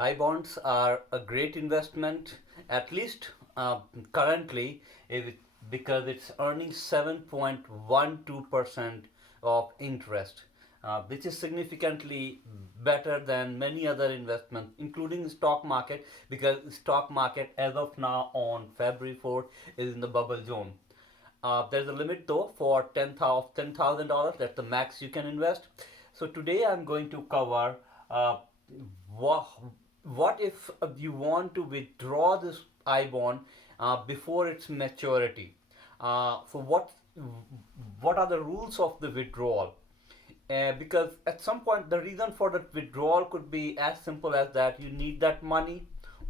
I bonds are a great investment, at least currently, because it's earning 7.12% of interest, which is significantly better than many other investments, including the stock market, because the stock market as of now on February 4th is in the bubble zone. There's a limit though for $10,000. That's the max you can invest. So today I'm going to cover uh, what, what if you want to withdraw this I bond before its maturity. So what are the rules of the withdrawal? Because at some point the reason for the withdrawal could be as simple as that you need that money,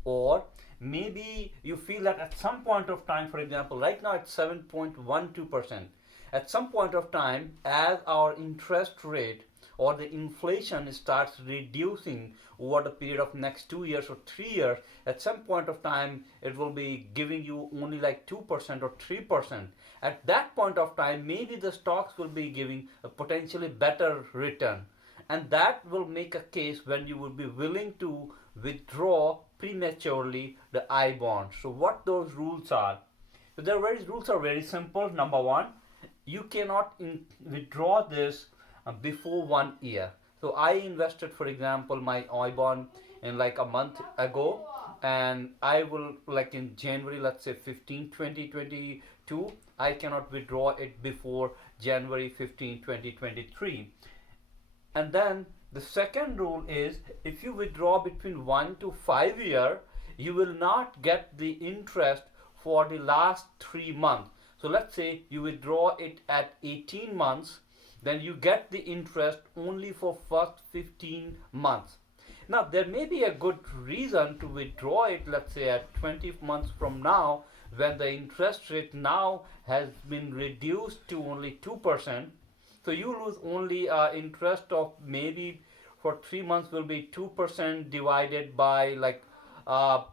or maybe you feel that at some point of time, for example right now it's 7.12%, at some point of time as our interest rate or the inflation starts reducing over the period of next 2 years or 3 years, at some point of time it will be giving you only like 2% or 3%. At that point of time maybe the stocks will be giving a potentially better return, and that will make a case when you will be willing to withdraw prematurely the I bond. So what those rules are? So rules are very simple. Number one, you cannot withdraw this before 1 year. So I invested, for example, my I bond in like a month ago, and I will like in January, let's say 15, 2022. I cannot withdraw it before January 15, 2023. And then the second rule is if you withdraw between 1 to 5 year, you will not get the interest for the last 3 months. So let's say you withdraw it at 18 months, then you get the interest only for first 15 months. Now there may be a good reason to withdraw it, let's say at 20 months from now, when the interest rate now has been reduced to only 2%. So you lose only interest of maybe for 3 months will be 2% divided by like uh,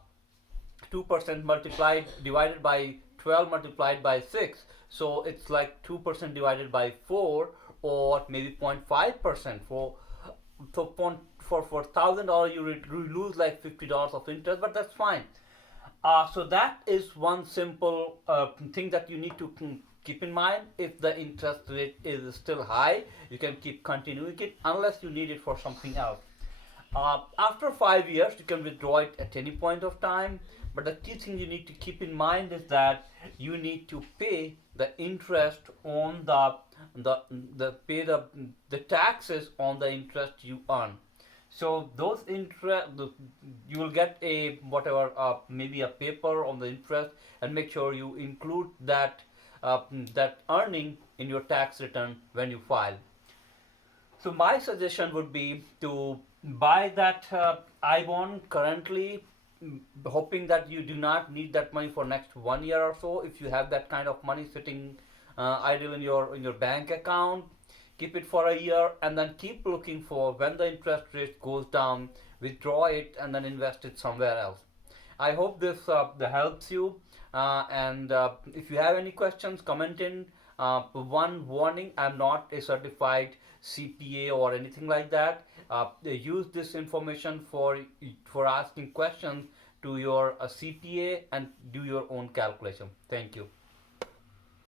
2% multiplied divided by 12 multiplied by 6. So it's like 2% divided by 4, or maybe 0.5% for for $1,000 you lose like $50 of interest, but that's fine. So that is one simple thing that you need to keep in mind. If the interest rate is still high, you can keep continuing it unless you need it for something else. After 5 years, you can withdraw it at any point of time. But the key thing you need to keep in mind is that you need to pay the interest on the pay the taxes on the interest you earn. So those interest you will get a whatever maybe a paper on the interest, and make sure you include that earning in your tax return when you file. So my suggestion would be to buy that I bond currently, hoping that you do not need that money for next 1 year or so. If you have that kind of money sitting idle in your bank account, keep it for a year and then keep looking for when the interest rate goes down, withdraw it and then invest it somewhere else. I hope this helps you. And if you have any questions, comment in. One warning: I'm not a certified CPA or anything like that. Use this information for asking questions to your CPA and do your own calculation. Thank you.